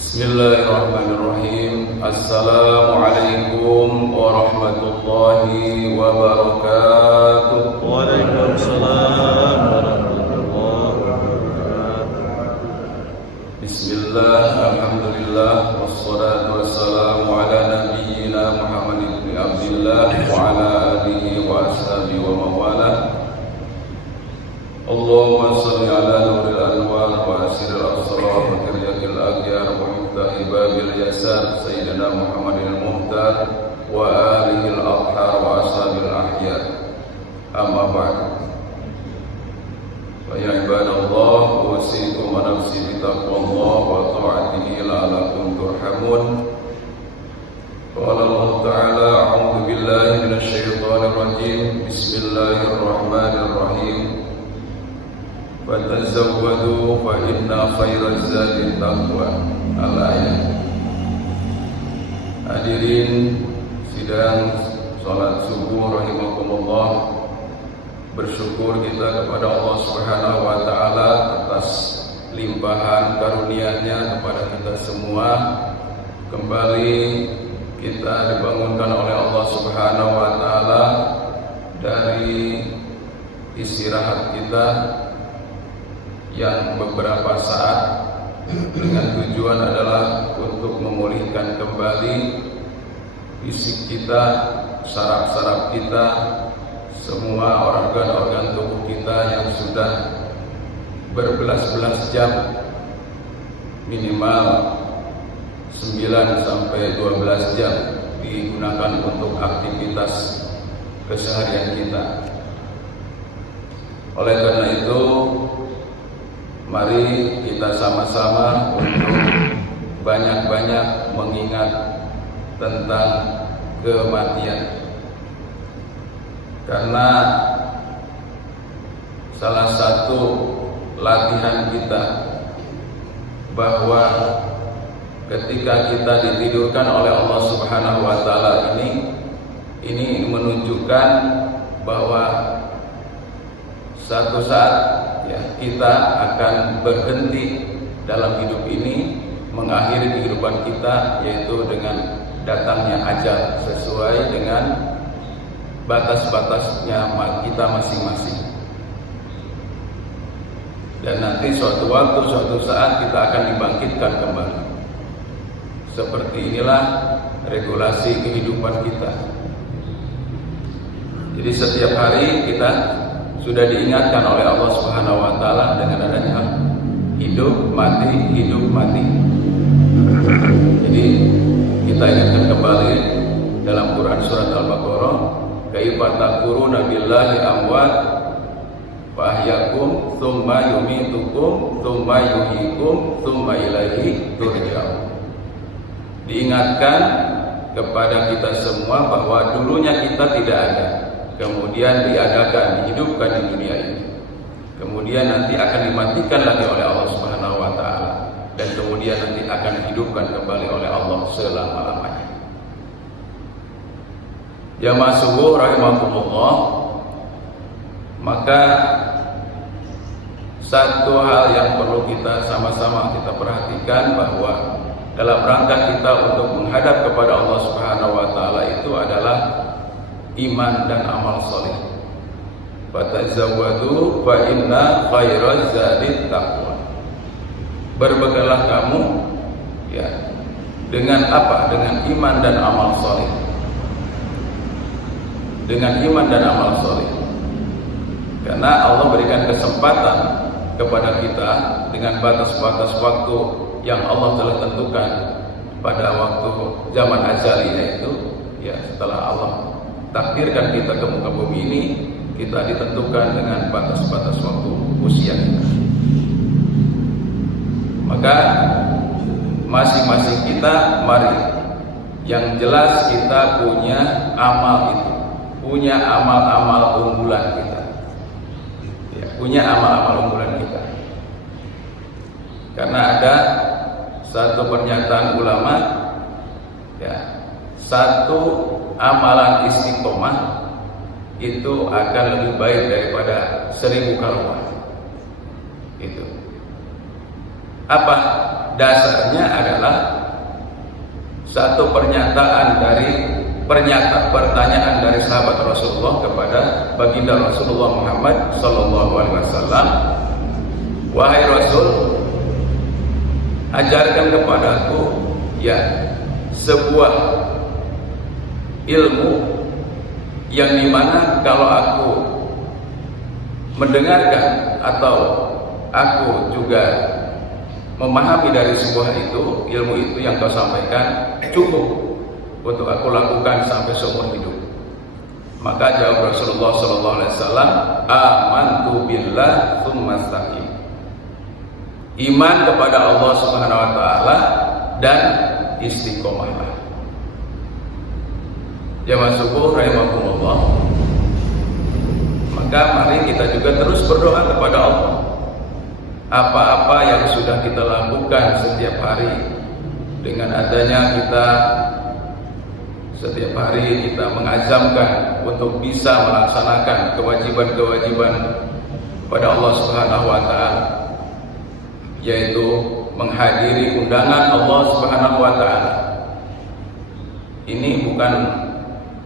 Bismillahirrahmanirrahim. Assalamualaikum warahmatullahi wabarakatuh. Waalaikumsalam warahmatullahi wabarakatuh. Bismillah, alhamdulillah, wassalatu wassalamu ala nabiyyina Muhammad ibn Abdillah wa ala alihi wa ashabihi wa mawalah. Allahumma salli ala nuril anwar wa asiril absar wa kiryatil aghyar wa miftahi babil yasar Sayyidina Muhammadil Muhtar wa alihil athhar wa ashabil ahyar. Amma ba'du. Ya ibadallah, usikum wa nafsi bitaqwallah wa ta'atihi la'alakum turhamun. Qala Allah Ta'ala, a'udzu billahi minasy syaithanir rajim. Bismillahirrahmanirrahim. Fatazawwadu fa inna khairaz zadi taqwa. Al-ayat. Hadirin sidang salat subuh rahimakumullah. Bersyukur kita kepada Allah Subhanahu wa taala atas limpahan karunia-Nya kepada kita semua. Kembali kita dibangunkan oleh Allah Subhanahu wa taala dari istirahat kita yang beberapa saat dengan tujuan adalah untuk memulihkan kembali fisik kita, saraf-saraf kita, semua organ-organ tubuh kita yang sudah berbelas-belas jam, minimal 9 sampai 12 jam digunakan untuk aktivitas keseharian kita. Oleh karena itu, mari kita sama-sama untuk banyak-banyak mengingat tentang kematian. Karena salah satu latihan kita bahwa ketika kita ditidurkan oleh Allah Subhanahu wa taala ini menunjukkan bahwa satu saat kita akan berhenti dalam hidup ini, mengakhiri kehidupan kita, yaitu dengan datangnya ajal sesuai dengan batas-batasnya kita masing-masing. Dan nanti suatu waktu, suatu saat kita akan dibangkitkan kembali. Seperti inilah regulasi kehidupan kita. Jadi setiap hari kita sudah diingatkan oleh Allah Subhanahu wa taala dengan adanya hidup mati, hidup mati. Jadi kita ingatkan kembali dalam Quran surat Al-Baqarah, kaifa takfuruna billahi amwat fa ahyakum tsumma yumitukum tsumma yuhyikum tsumma ilaihi turja'un. Diingatkan kepada kita semua bahwa dulunya kita tidak ada, kemudian diadakan, dihidupkan di dunia ini, kemudian nanti akan dimatikan lagi oleh Allah Subhanahu wa taala, dan kemudian nanti akan dihidupkan kembali oleh Allah selama-lamanya. Jamaah subuh rahimakumullah, maka satu hal yang perlu kita sama-sama kita perhatikan bahwa dalam rangka kita untuk menghadap kepada Allah Subhanahu wa taala itu adalah iman dan amal soleh. Fatazawwadu fa inna khairaz zadi taqwa. Berbekalah kamu dengan apa? Dengan iman dan amal soleh. Dengan iman dan amal soleh. Karena Allah berikan kesempatan kepada kita dengan batas-batas waktu yang Allah telah tentukan pada waktu zaman azalinya itu, setelah Allah takdirkan kita ke muka bumi ini, kita ditentukan dengan batas-batas waktu usia kita. Maka masing-masing kita, mari, yang jelas kita punya amal itu, punya amal-amal unggulan kita, punya amal-amal unggulan kita. Karena ada satu pernyataan ulama, satu amalan istiqomah itu akan lebih baik daripada 1000 karuan. Itu Apa? Dasarnya adalah satu pertanyaan dari sahabat Rasulullah kepada baginda Rasulullah Muhammad sallallahu alaihi wasallam, "Wahai Rasul, ajarkan kepadaku sebuah ilmu yang dimana kalau aku mendengarkan atau aku juga memahami dari sebuah ilmu itu yang kau sampaikan cukup untuk aku lakukan sampai seumur hidup." Maka jawab Rasulullah sallallahu alaihi wasallam, "Amantu billah tsumma istaqim." Iman kepada Allah Subhanahu wa taala dan istiqomahlah. Jamaah subuh rahimakumullah. Maka mari kita juga terus berdoa kepada Allah. Apa-apa yang sudah kita lakukan setiap hari, dengan adanya kita setiap hari kita mengazamkan untuk bisa melaksanakan kewajiban-kewajiban pada Allah Subhanahu wa taala, yaitu menghadiri undangan Allah Subhanahu wa taala. Ini bukan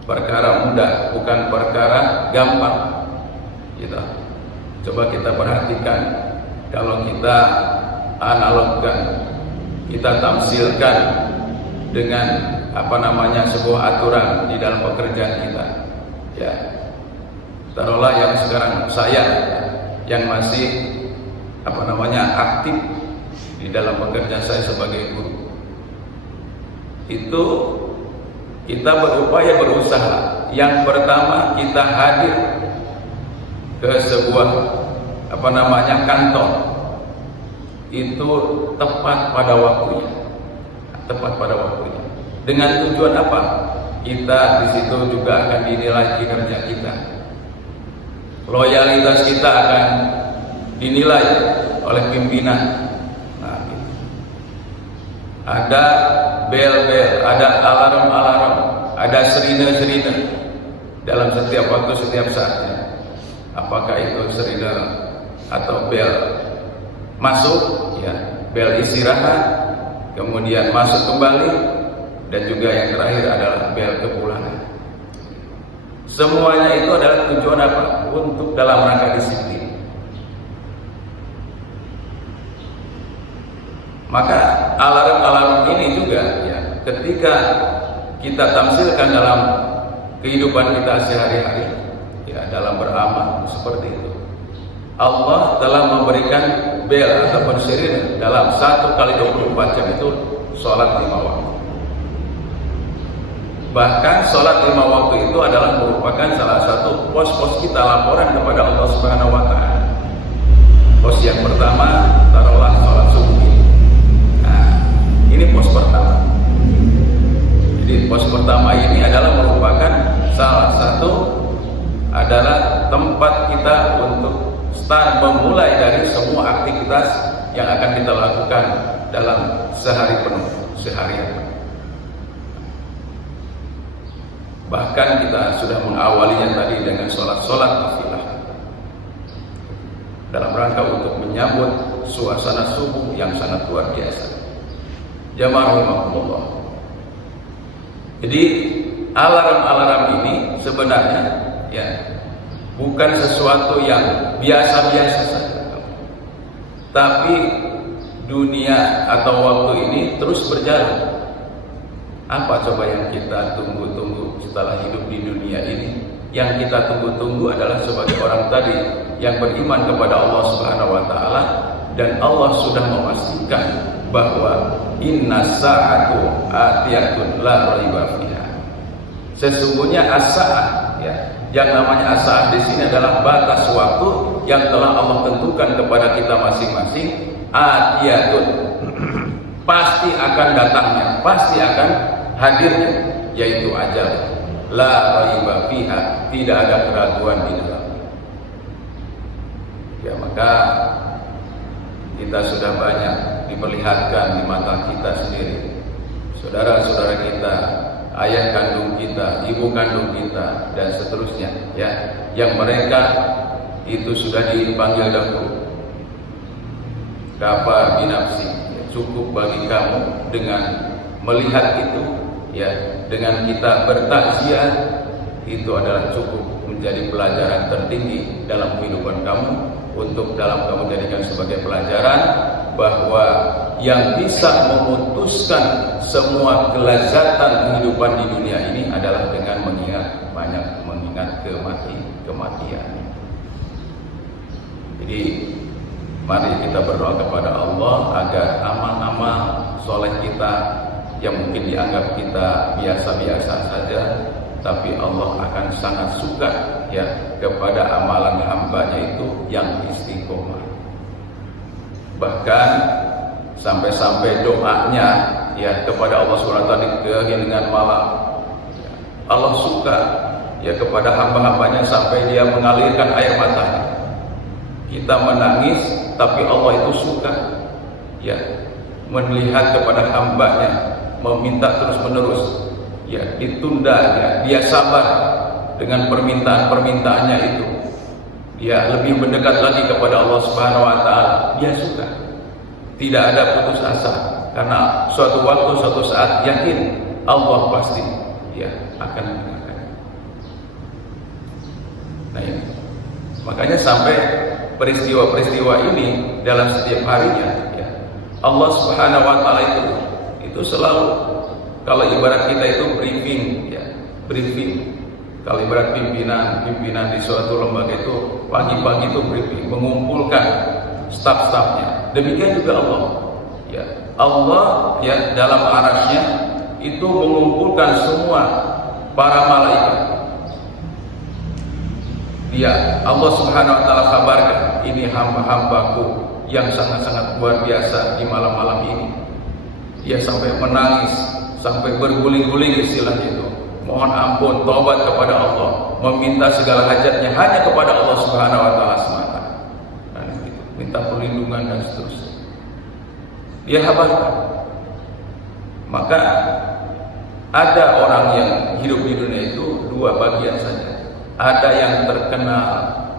perkara mudah, bukan perkara gampang. Coba kita perhatikan, kalau kita analogkan, kita tamsilkan dengan sebuah aturan di dalam pekerjaan kita. Taruhlah yang sekarang saya yang masih aktif di dalam pekerjaan saya sebagai guru. Itu kita berusaha. Yang pertama, kita hadir ke sebuah kantor. Itu tepat pada waktunya. Dengan tujuan apa? Kita di situ juga akan dinilai kinerja kita. Loyalitas kita akan dinilai oleh pimpinan. Ada bel-bel, ada alarm-alarm, ada serina-serina dalam setiap waktu, setiap saatnya. Apakah itu serina atau bel masuk, bel istirahat, kemudian masuk kembali, dan juga yang terakhir adalah bel kepulangan. Semuanya itu adalah tujuan apa? Untuk dalam rangka disiplin. Maka alarm-alarm ini juga ketika kita tamsilkan dalam kehidupan kita sehari-hari, dalam beramal seperti itu. Allah telah memberikan bel ataupun sirine dalam 1 kali 24 jam itu sholat 5 waktu. Bahkan sholat 5 waktu itu adalah merupakan salah satu pos-pos kita laporan kepada Allah Subhanahu wa taala. Pos yang pertama, taruhlah sholat subuh. Ini pos pertama. Jadi pos pertama ini adalah merupakan salah satu adalah tempat kita untuk start memulai dari semua aktivitas yang akan kita lakukan dalam sehari penuh, seharian. Bahkan kita sudah mengawalinya tadi dengan sholat nafilah dalam rangka untuk menyambut suasana subuh yang sangat luar biasa. Jamaah rahimakumullah. Jadi alarm-alarm ini sebenarnya bukan sesuatu yang biasa-biasa saja. Tapi dunia atau waktu ini terus berjalan. Apa coba yang kita tunggu-tunggu setelah hidup di dunia ini? Yang kita tunggu-tunggu adalah sebagai orang tadi yang beriman kepada Allah Subhanahu wa taala, dan Allah sudah memastikan bahwa inna sa'atu atiyatun la raiba fiha. Sesungguhnya as-sa'ah, yang namanya as-sa'ah di sini adalah batas waktu yang telah Allah tentukan kepada kita masing-masing. Atiyatun, pasti akan datangnya, pasti akan hadirnya, yaitu ajal. La raiba fiha, tidak ada keraguan di dalamnya. Maka kita sudah banyak diperlihatkan di mata kita sendiri, saudara-saudara kita, ayah kandung kita, ibu kandung kita, dan seterusnya, yang mereka itu sudah dipanggil dahulu. kafa binafsi, cukup bagi kamu dengan melihat itu, ya, dengan kita bertakziah, itu adalah cukup menjadi pelajaran tertinggi dalam kehidupan kamu, untuk dalam kamu jadikan sebagai pelajaran bahwa yang bisa memutuskan semua kelezatan kehidupan di dunia ini adalah dengan banyak mengingat kematian. Jadi mari kita berdoa kepada Allah agar amal-amal soleh kita yang mungkin dianggap kita biasa-biasa saja, tapi Allah akan sangat suka, ya, kepada amalan hambanya itu yang istiqomah. Bahkan sampai-sampai doanya, ya, kepada Allah SWT dikelilingi dengan malam. Allah suka, ya, kepada hamba-hambanya sampai dia mengalirkan air matanya. Kita menangis, tapi Allah itu suka, ya, melihat kepada hambanya meminta terus-menerus, ya, ditunda, ya, dia sabar dengan permintaan-permintaannya itu. Dia lebih mendekat lagi kepada Allah Subhanahu wa taala. Dia suka. Tidak ada putus asa, karena suatu waktu, suatu saat yakin Allah pasti, ya, akan mendengarkan. Nah, ya. Makanya sampai peristiwa-peristiwa ini dalam setiap harinya, ya, Allah Subhanahu wa taala itu selalu, kalau ibarat kita itu briefing, ya, briefing. Kalau ibarat pimpinan di suatu lembaga itu pagi-pagi itu briefing, mengumpulkan staf-stafnya. Demikian juga Allah, ya, Allah, ya, dalam arasnya itu mengumpulkan semua para malaikat. Dia, Allah Subhanahu wa taala kabarkan, ini hamba-hambaku yang sangat-sangat luar biasa di malam-malam ini. Dia sampai menangis, sampai berguling-guling istilahnya itu. Mohon ampun, taubat kepada Allah, meminta segala hajatnya hanya kepada Allah Subhanahu wa taala semata. Dan minta perlindungan dan seterusnya. Dia kabarkan. Maka ada orang yang hidup di dunia itu dua bagian saja. Ada yang terkenal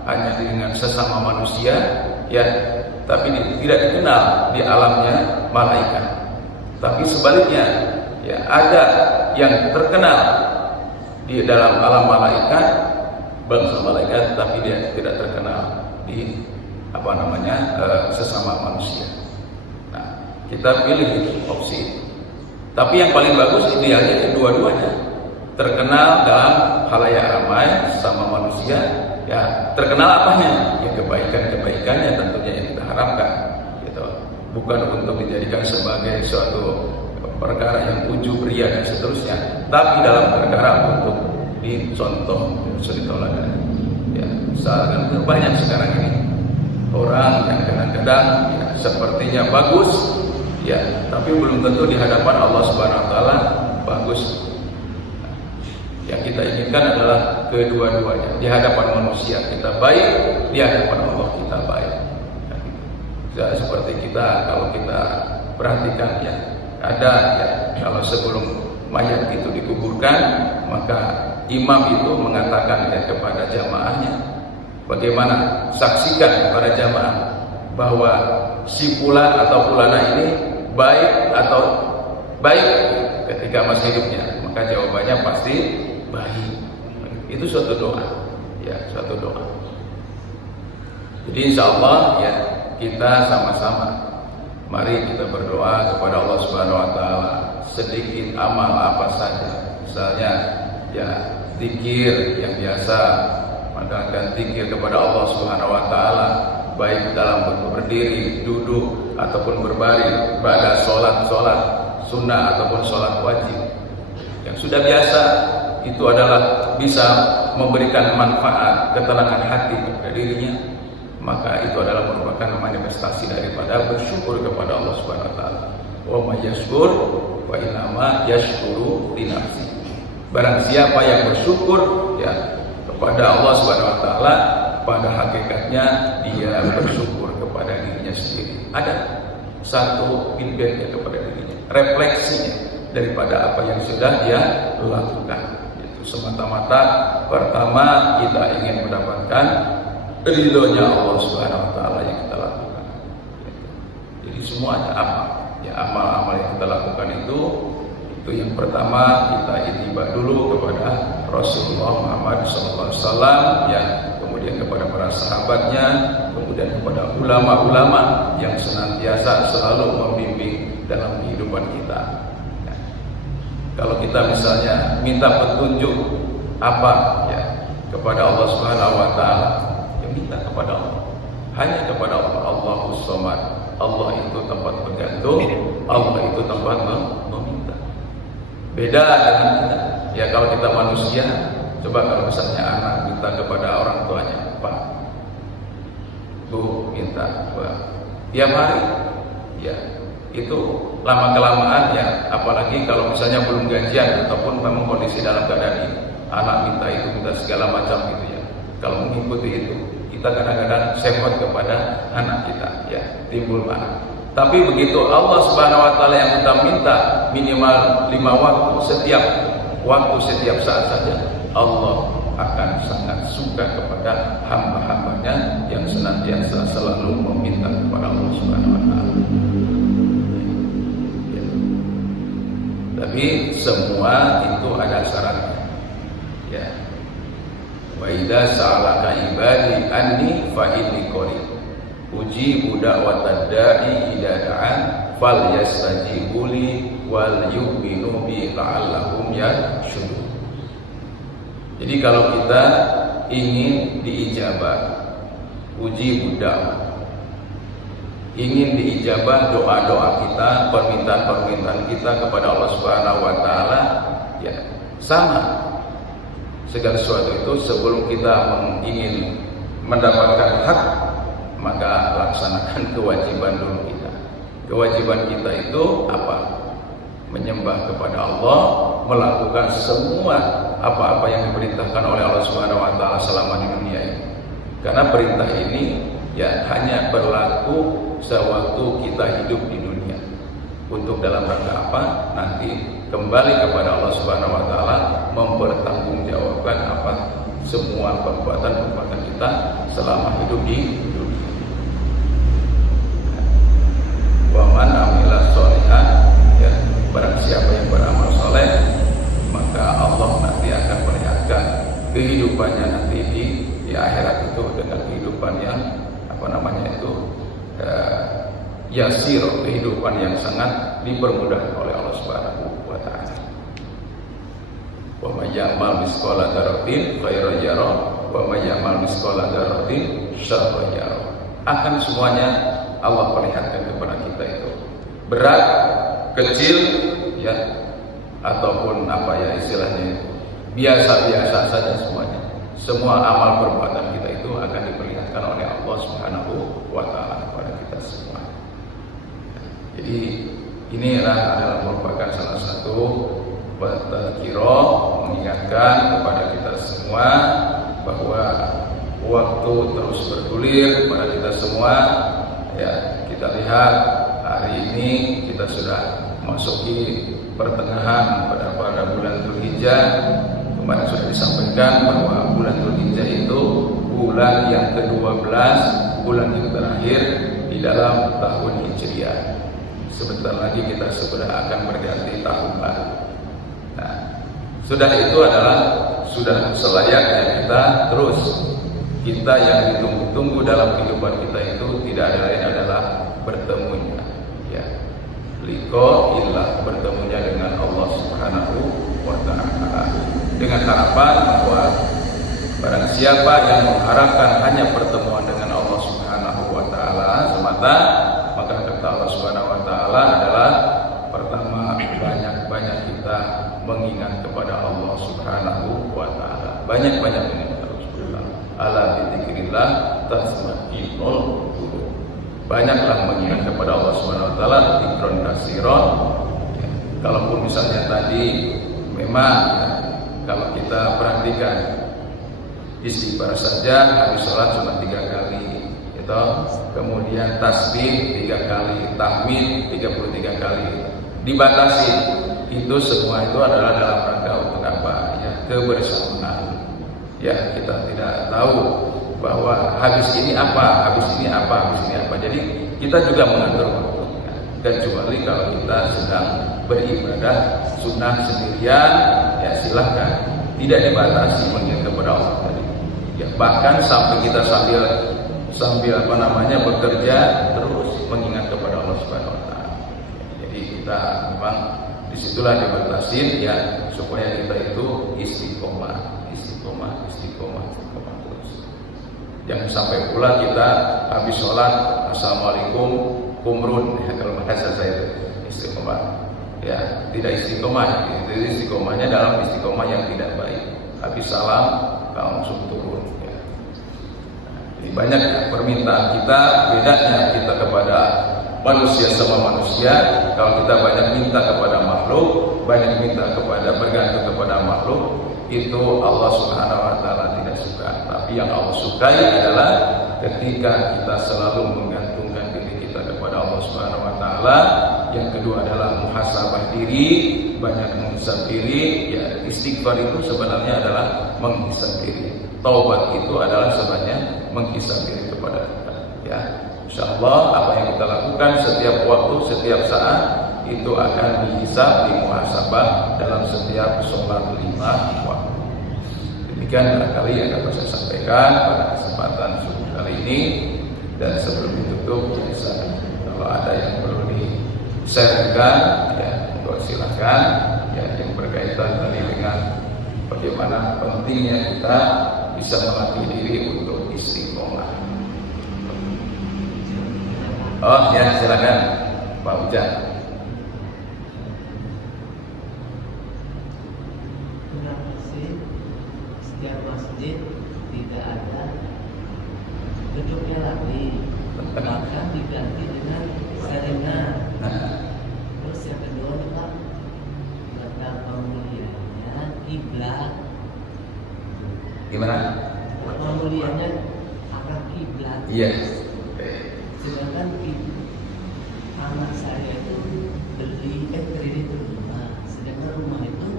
hanya dengan sesama manusia, ya, tapi tidak dikenal di alamnya malaikat. Tapi sebaliknya, ya, ada yang terkenal di dalam alam malaikat, bangsa malaikat, tapi dia tidak terkenal di sesama manusia. Nah, kita pilih opsi itu. Tapi yang paling bagus idealnya kedua-duanya, terkenal dalam khalayak ramai sesama manusia, ya, terkenal apanya? Ya, kebaikannya tentunya yang kita harapkan, gitu. Bukan untuk dijadikan sebagai suatu perkara yang ujub, ria dan seterusnya, tapi dalam perkara untuk dicontoh, ditoladan. Ya, misalkan banyak sekarang ini orang yang kadang-kadang, ya, sepertinya bagus, ya, tapi belum tentu di hadapan Allah Subhanahu wa taala bagus. Yang kita inginkan adalah kedua-duanya. Di hadapan manusia kita baik, di hadapan Allah kita baik. Ya, seperti kita, kalau kita perhatikan, ya, ada, ya, kalau sebelum mayat itu dikuburkan, maka imam itu mengatakan, ya, kepada jamaahnya, bagaimana, saksikan kepada jamaah bahwa si fulan atau fulana ini baik atau baik ketika masih hidupnya. Maka jawabannya pasti baik. Itu suatu doa, ya, suatu doa. Jadi insya Allah, ya, kita sama-sama mari kita berdoa kepada Allah Subhanahu wa taala. Sedikit amal apa saja, misalnya, ya, zikir yang biasa, maka akan zikir kepada Allah Subhanahu wa taala, baik dalam bentuk berdiri, duduk ataupun berbaring, pada sholat sunnah ataupun sholat wajib. Yang sudah biasa itu adalah bisa memberikan manfaat, ketenangan hati kepada dirinya, maka itu adalah merupakan manifestasi daripada bersyukur kepada Allah Subhanahu wa taala. Wa may yashkur wa innama yashkuru li nafsi. Barang siapa yang bersyukur, ya, kepada Allah Subhanahu wa taala, pada hakikatnya dia bersyukur kepada dirinya sendiri. Ada satu feedbacknya kepada dirinya, refleksinya daripada apa yang sudah dia lakukan. Itu semata-mata pertama kita ingin mendapatkan ridhonya Allah Subhanahu wa taala yang kita lakukan. Jadi semuanya apa? Ya amal-amal yang kita lakukan itu yang pertama kita ittiba dulu kepada Rasulullah Muhammad SAW, ya, kemudian kepada para sahabatnya, kemudian kepada ulama-ulama yang senantiasa selalu membimbing dalam kehidupan kita. Ya. Kalau kita misalnya minta petunjuk apa, ya, kepada Allah Subhanahu Wa Taala, ya minta kepada Allah, hanya kepada Allah. Allahus Samad, Allah itu tempat bergantung, Allah itu tempat meminta. Beda dengan kita. Ya kalau kita manusia, coba kalau misalnya anak minta kepada orang tuanya, Pak, Bu, minta, Pak, tiap hari, ya itu lama kelamaan ya. Apalagi kalau misalnya belum gajian ataupun memang kondisi dalam keadaan ini, anak minta itu, minta segala macam gitu ya. Kalau mengikuti itu, kita kadang-kadang sempat kepada anak kita, ya timbul marah. Tapi begitu Allah Subhanahu Wa Taala yang kita minta minimal 5 waktu, setiap saat saja, Allah akan sangat suka kepada hamba-hambanya yang senantiasa selalu meminta kepada Allah Subhanahu Wa Taala. Ya. Tapi semua itu ada syaratnya. Ya. Wa idza sa'alaka ibadi anni fa inni qarib ujibu da'watad da'i idza da'an falyastajibu li wal yu'minu bi la'allahum yarshudun. Jadi kalau kita ingin diijabah, ujibu da'wah, ingin diijabah doa-doa kita, permintaan-permintaan kita kepada Allah Subhanahu Wa Taala, ya sama. Segala sesuatu itu sebelum kita ingin mendapatkan hak, maka laksanakan kewajiban dulu kita. Kewajiban kita itu apa? Menyembah kepada Allah, melakukan semua apa-apa yang diperintahkan oleh Allah Subhanahu Wa Taala selama di dunia ini. Karena perintah ini ya hanya berlaku sewaktu kita hidup di dunia. Untuk dalam rangka apa? Nanti kembali kepada Allah Subhanahu Wa Taala mempertanggungjawabkan apa semua perbuatan-perbuatan kita selama hidup di dunia. Wa man amila sholihan, ya, barang siapa yang beramal soleh, maka Allah nanti akan perlihatkan kehidupannya nanti di akhirat itu dengan kehidupan yang yasir, kehidupan yang sangat dipermudah oleh Allah Subhanahu Wa Taala. Wa may ya'mal mithqala dzarratin khairan yarah wa may ya'mal mithqala dzarratin syarran yarah. Akan semuanya Allah perlihatkan kepada kita itu. Berat, kecil, ya, ataupun apa ya istilahnya, biasa-biasa saja semuanya. Semua amal perbuatan kita itu akan diperlihatkan oleh Allah Subhanahu Wa Taala kepada kita semua. Jadi inilah adalah merupakan salah satu tadzkirah, mengingatkan kepada kita semua bahwa waktu terus bergulir kepada kita semua. Ya, kita lihat hari ini kita sudah masuki pertengahan pada bulan Dzulhijjah. Kemarin sudah disampaikan bahwa bulan Dzulhijjah itu bulan yang ke-12, bulan yang terakhir di dalam tahun Hijriah. Sebentar lagi kita sudah akan berganti tahun baru. Nah, sudah itu adalah sudah selayaknya kita terus, kita yang ditunggu-tunggu dalam kehidupan kita itu tidak ada lain adalah bertemunya, ya, liqa illah, bertemunya dengan Allah Subhanahu Wa Taala, dengan harapan bahwa barang siapa yang mengharapkan hanya pertemuan dengan Allah Subhanahu Wa Taala semata, maka kata Allah Subhanahu Wa Taala adalah pertama, banyak-banyak kita mengingat kepada Allah Subhanahu Wa Taala, banyak-banyak mengingat Allah Subhanahu Wa Taala. Ala bidzikrillah tatma'innul qulub. Banyaklah mengingat kepada Allah Subhanahu Wa Taala, dzikron katsiran. Ya, kalaupun misalnya tadi memang ya, kalau kita perhatikan istighfar saja habis sholat cuma 3 kali, gitu. Kemudian tasbih 3 kali, tahmid 33 kali, dibatasi. Itu semua itu adalah dalam rangka untuk apa? Ya, kebersamaan. Ya, kita tidak tahu bahwa habis ini apa, habis ini apa, habis ini apa. Jadi kita juga mengatur waktu. kecuali kalau kita sedang beribadah sunnah sendirian, ya silahkan, tidak dibatasi mengingat kepada Allah tadi. Ya, bahkan sampai kita sambil bekerja terus mengingat kepada Allah Subhanahu Wa Taala. Jadi kita memang disitulah dibatasin ya supaya kita itu istiqomah terus. Jangan sampai pula kita habis sholat assalamualaikum kumrun, ya, kalau bahasa saya itu istiqomah. Ya, tidak istiqomah. Jadi istiqomahnya dalam istiqomah yang tidak baik. Habis salam langsung turun. Ya. Jadi banyak ya, permintaan kita, bedanya kita kepada manusia sama manusia. Kalau kita banyak minta kepada makhluk, banyak minta kepada bergantung kepada makhluk, itu Allah Subhanahu Wa Taala tidak suka. Tapi yang Allah sukai adalah ketika kita selalu menggantungkan diri kita kepada Allah Subhanahu Wa Taala. Yang kedua adalah muhasabah diri, banyak menghisab diri. Ya, istighfar itu sebenarnya adalah menghisab diri. Taubat itu adalah sebenarnya menghisab diri kepada kita. Ya, insyaallah apa yang kita lakukan setiap waktu, setiap saat itu akan dihisab, dimuhasabah dalam setiap sholat 5 waktu. Demikian barangkali yang dapat saya sampaikan pada kesempatan subuh kali ini. Dan sebelum ditutup, kalau ada yang perlu di-sharekan, ya, silakan. Ya, yang berkaitan tadi dengan bagaimana pentingnya kita bisa melatih diri untuk istiqomah. Oh ya, silakan Pak Ujang. Kenapa sih setiap masjid tidak ada duduknya lagi, bahkan diganti dengan serena? Terus yang kedua nih Pak, letak pemulihannya kiblat. Gimana? Pemulihannya arah kiblat. Yes. Sedangkan anak saya itu beli kredit rumah, sedangkan rumah itu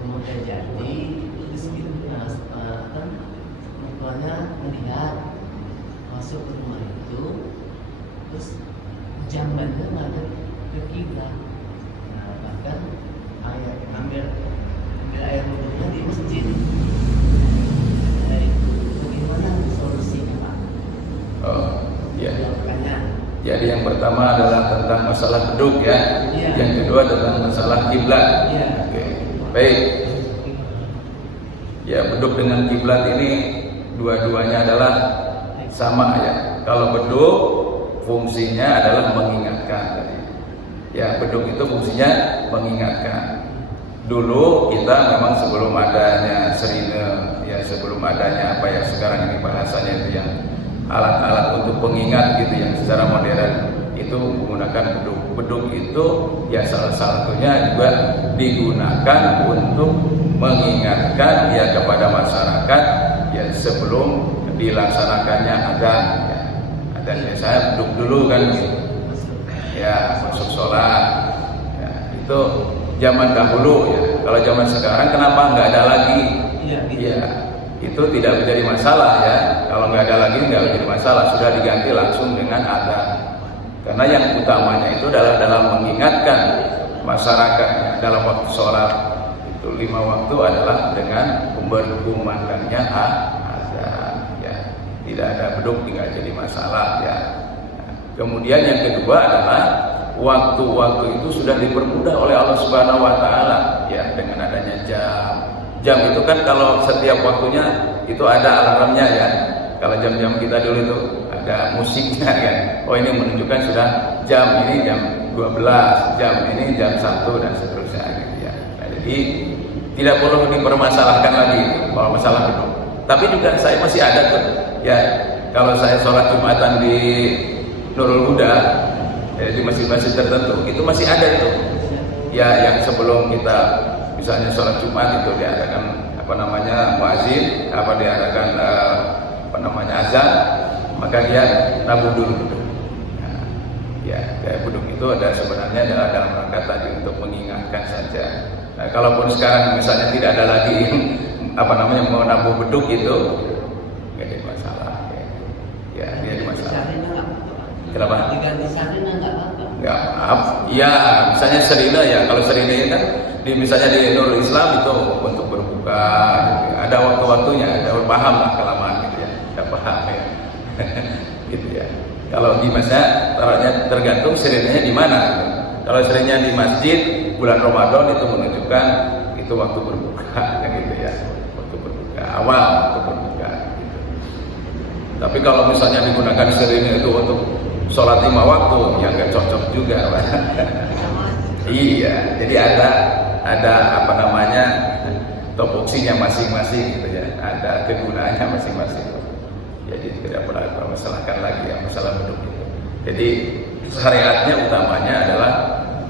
rumah jadi terus gitu kan mukanya melihat masuk ke rumah itu, terus jambannya ada ke kiblat. Nah, bahkan ayah ambil air wudhunya di masjid. Nah, itu bagaimana solusinya Pak? Oh, ya. Pertanyaan. Jadi yang pertama adalah tentang masalah beduk ya. Ya. Yang kedua tentang masalah kiblat. Ya. Oke. Baik. Ya, beduk dengan kiblat ini dua-duanya adalah sama ya. Kalau beduk fungsinya adalah mengingatkan. Ya, beduk itu fungsinya mengingatkan. Dulu kita memang sebelum adanya serine, ya sebelum adanya apa ya sekarang ini bahasanya itu yang alat-alat untuk pengingat gitu yang secara modern itu menggunakan beduk. Beduk itu ya salah satunya juga digunakan untuk mengingatkan ya kepada masyarakat ya sebelum dilaksanakannya adzan. Ya. Adzan biasanya beduk dulu kan gitu. Ya masuk sholat. Ya, itu zaman dahulu ya. Kalau zaman sekarang kenapa nggak ada lagi? Iya. Itu tidak menjadi masalah ya. Kalau nggak ada lagi nggak menjadi masalah, sudah diganti langsung dengan adzan. Karena yang utamanya itu adalah dalam mengingatkan masyarakat dalam waktu sholat itu 5 waktu adalah dengan berkumandangnya adzan. Ya, tidak ada beduk tidak jadi masalah ya. Kemudian yang kedua adalah waktu-waktu itu sudah dipermudah oleh Allah Subhanahu Wa Taala ya dengan adanya jam. Jam itu kan kalau setiap waktunya itu ada alarmnya ya. Kalau jam-jam kita dulu itu ada musiknya kan. Oh ini menunjukkan sudah jam ini jam 12, jam ini jam 1 dan seterusnya gitu ya. Nah, jadi tidak perlu dipermasalahkan lagi kalau masalah itu. Tapi juga saya masih ada tuh ya. Kalau saya sholat Jumatan di Nurul Huda ya, di masjid-masjid tertentu itu masih ada itu. Ya yang sebelum kita misalnya sholat Jumat itu diadakan muazin diadakan azan, maka dia nabuh dulu. Nah, ya kayak beduk itu ada sebenarnya adalah dalam rangka tadi untuk mengingatkan saja. Nah, kalaupun sekarang misalnya tidak ada lagi mau nabuh beduk itu nggak ada masalah. Ya dia ada masalah. Kenapa? Diganti sarina nggak apa-apa. Nggak maaf. Ya, misalnya serina ya. Kalau serina ini kan misalnya di Nurul Islam itu untuk berbuka. Gitu. Ada waktu-waktunya. Ada paham lah kelamaan gitu ya. Nggak paham ya. Gitu ya. Kalau di masjid, taruhnya tergantung serinanya di mana. Gitu. Kalau serinnya di masjid bulan Ramadan itu menunjukkan itu waktu berbuka, kan gitu ya. Waktu berbuka awal waktu berbuka. Gitu. Tapi kalau misalnya digunakan serinnya itu untuk sholat 5 waktu, ya nggak cocok juga. Iya, jadi ada apa namanya topoksinya masing-masing gitu ya, ada kegunaannya masing-masing. Jadi tidak pernah permasalahkan lagi yang masalah bentuk itu. Jadi syariatnya utamanya adalah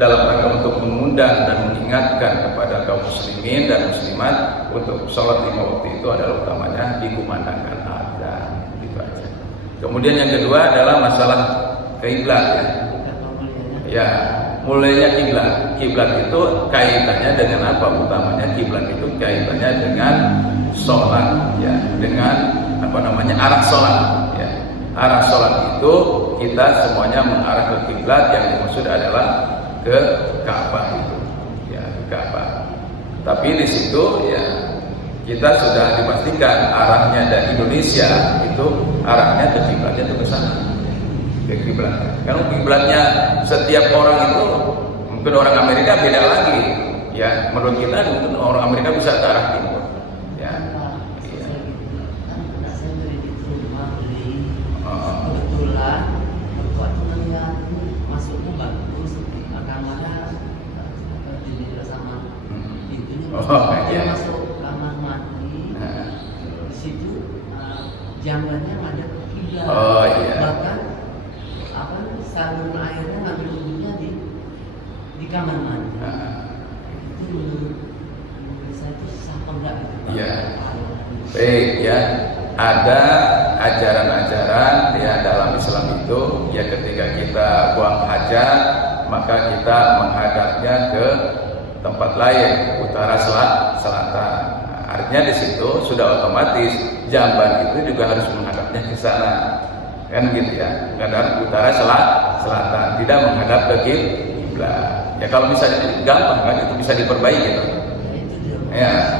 dalam rangka untuk mengundang dan mengingatkan kepada kaum muslimin dan muslimat untuk sholat 5 waktu itu adalah utamanya dikumandangkan adzan, gitu aja. Kemudian yang kedua adalah masalah kiblat ya. Ya, mulainya kiblat. Kiblat itu kaitannya dengan apa? Utamanya kiblat itu kaitannya dengan sholat ya, dengan apa namanya arah sholat ya. Arah sholat itu kita semuanya mengarah ke kiblat, yang dimaksud adalah ke Ka'bah itu ya, ke Ka'bah. Tapi di situ ya kita sudah dipastikan arahnya dari Indonesia itu arahnya ke kiblatnya itu ke sana, ke kiblat. Kalau kiblatnya setiap orang itu mungkin orang Amerika beda lagi ya. Menurut kita mungkin orang Amerika bisa ke arah timur ya. Kebetulan waktu melihat masuknya bagus, kamarnya jendela sama pintunya dia masuk kamar mandi. Di situ jambannya ada ke kiblat. Oh iya. Bahkan apa saluran airnya ngambil wudhunya di kamar mandi. Itu menurut saya itu sah apa enggak gitu? Iya. Baik ya. Ada ajaran-ajaran ya dalam Islam itu ya, ketika kita buang hajat maka kita menghadapnya ke tempat lain, utara selatan. Artinya di situ sudah otomatis jamban itu juga harus menghadapnya ke sana, kan gitu ya, menghadap utara selatan, tidak menghadap ke kiblat. Ya kalau misalnya gampang kan itu bisa diperbaiki gitu. Ya.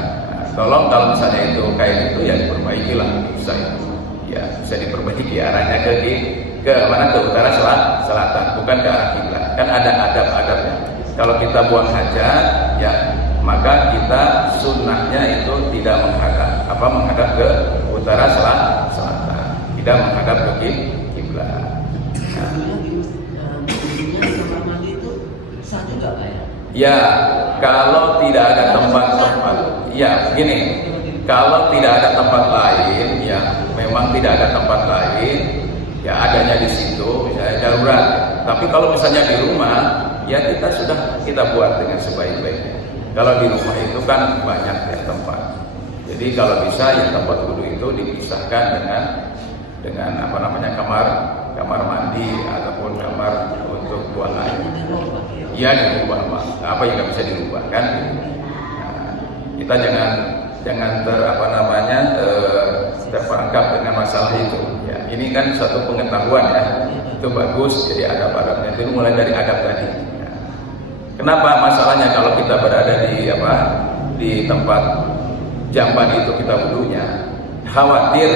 Tolong kalau misalnya itu kayak gitu ya diperbaiki lah, bisa ya, bisa diperbaiki arahnya ke mana, ke utara selatan, bukan ke arah kiblat. Kan ada adab-adabnya. Kalau kita buang hajat ya, maka kita sunnahnya itu tidak menghadap ke utara selatan, tidak menghadap ke kiblat. Kamar mandi itu sah juga Pak ya? Ya, kalau tidak ada tempat-tempat, ya begini, kalau tidak ada tempat lain, ya memang tidak ada tempat lain, ya adanya di situ, misalnya darurat. Tapi kalau misalnya di rumah, ya kita buat dengan sebaik-baiknya. Kalau di rumah itu kan banyak ya tempat. Jadi kalau bisa ya tempat wudhu itu dipisahkan dengan apa namanya kamar mandi ataupun kamar untuk buang air. Ya dirubah, apa yang nggak bisa dirubah kan? Nah, kita jangan terperangkap dengan masalah itu. Ya, ini kan suatu pengetahuan ya, itu bagus. Jadi adab-adabnya itu mulai dari adab tadi. Ya. Kenapa masalahnya kalau kita berada di tempat jamban itu kita wudhunya, khawatir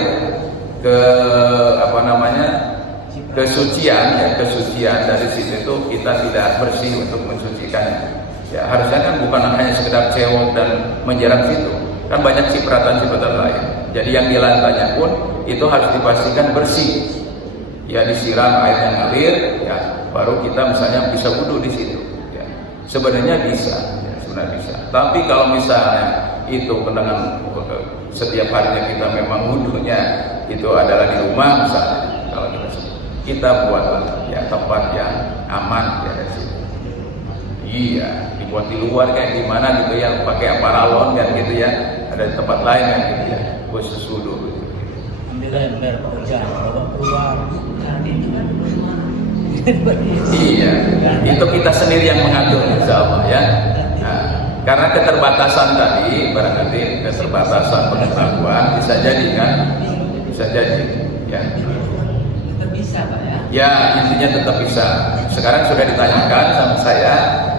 kesucian dari situ itu kita tidak bersih untuk mensucikannya. Ya harusnya kan bukan hanya sekedar cewek dan menjerat situ, kan banyak cipratan-cipratan lain. Jadi yang di lantainya pun itu harus dipastikan bersih. Ya disiram airnya ngalir, ya baru kita misalnya bisa wudhu di situ. Ya, sebenarnya bisa. Tapi kalau misalnya itu dengan setiap harinya kita memang wudhunya itu adalah di rumah misalnya, kalau kita buatlah ya tempat yang aman ya dari situ. Iya, dibuat di luar kayak gimana gitu ya, pakai paralon kan gitu ya. Ada di tempat lain kan gitu ya, khusus wudhu gitu. Benar Pak Ujang, kalau keluar itu kan rumah. Iya, itu kita sendiri yang mengatur insya Allah ya. Nah, karena keterbatasan tadi, barangkali keterbatasan pengetahuan bisa jadi kan, bisa jadi ya. Kita bisa Pak ya. Ya, intinya tetap bisa. Sekarang sudah ditanyakan sama saya,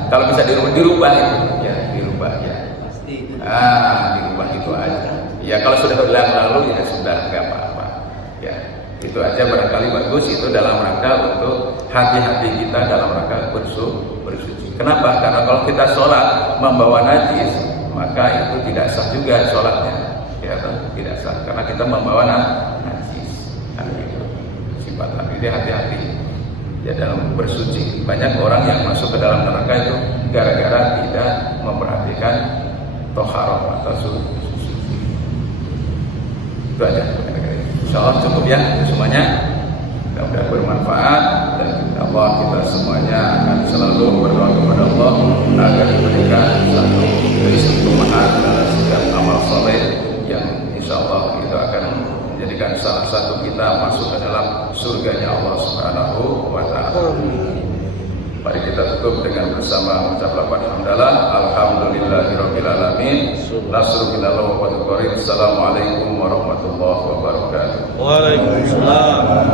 kalau bisa dirubah itu, ya dirubah ya. Pasti itu. Dirubah itu aja. Ya kalau sudah berlalu lalu ya sudah nggak apa-apa. Ya itu aja barangkali bagus, itu dalam rangka untuk hati-hati kita dalam rangka bersuci. Kenapa? Karena kalau kita sholat membawa najis, maka itu tidak sah juga sholatnya. Ya tidak sah karena kita membawa najis. Nah, gitu. Sifat ini hati-hati. Ya dalam bersuci. Banyak orang yang masuk ke dalam neraka itu gara-gara tidak memperhatikan toharoh atau suci. Itu aja. Insya Allah cukup ya semuanya. Mudah-mudahan bermanfaat dan Allah kita semuanya akan selalu berdoa kepada Allah agar diberikan satu keistimewaan dalam setiap amal soleh yang insya Allah itu akan menjadikan salah satu kita masuk ke dalam surganya Allah Subhanahu wa Ta'ala. Mari kita tutup dengan bersama mengucap lafaz hamdalah. Alhamdulillahirabbil alamin. Nasrul minallah wa fadlul qarib. Assalamualaikum warahmatullahi wabarakatuh. Waalaikumsalam.